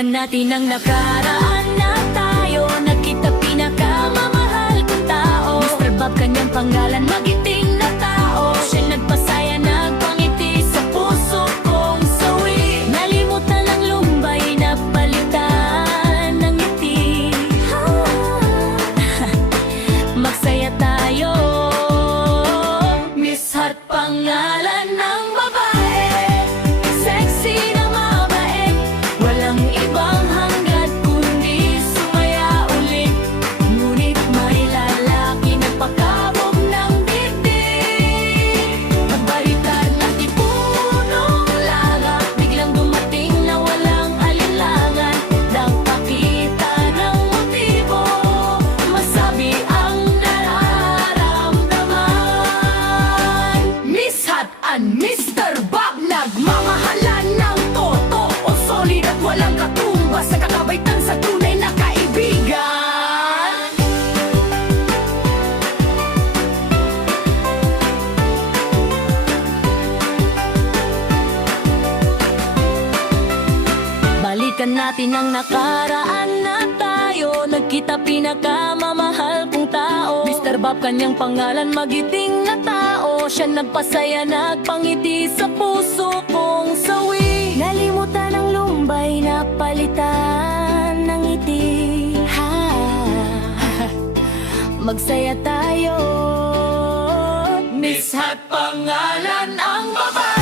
Balikan natin ang nakaraan na tayo nagkita, pinakamamahal kong tao. Mr. Bob kanyang pangalan, magiting na tao. Siya nagpasaya, nagpangiti sa puso kong sawi. Nalimutan ang lumbay na palitan ng ngiti. Magsaya tayo. Miss Heart pangalan ng babae, sexy na mabait, walang ibang hangad kundi sumaya ulit. Ngunit may lalaki nagpakabog ng dibdib. Magbalikan ng tipunong laga, biglang dumating na walang alinlangan. Nagpakita ng motibo, masabi ang nararamdaman. Miss Hot and Mr. Bob, nagmamahalan ng totoo, solid at walang katumbas, nakakabaitan sa tunay na kaibigan. Balikan natin ang nakaraan na tayo nagkita, pinakamamahal kong tao. Mr. Bob kanyang pangalan, magiting na tao. Siya nagpasaya, nagpangiti sa puso kong sawi. Nalimutan ang lumbay na palitan ng ngiti. Magsaya tayo. Miss Hot pangalan ang babae,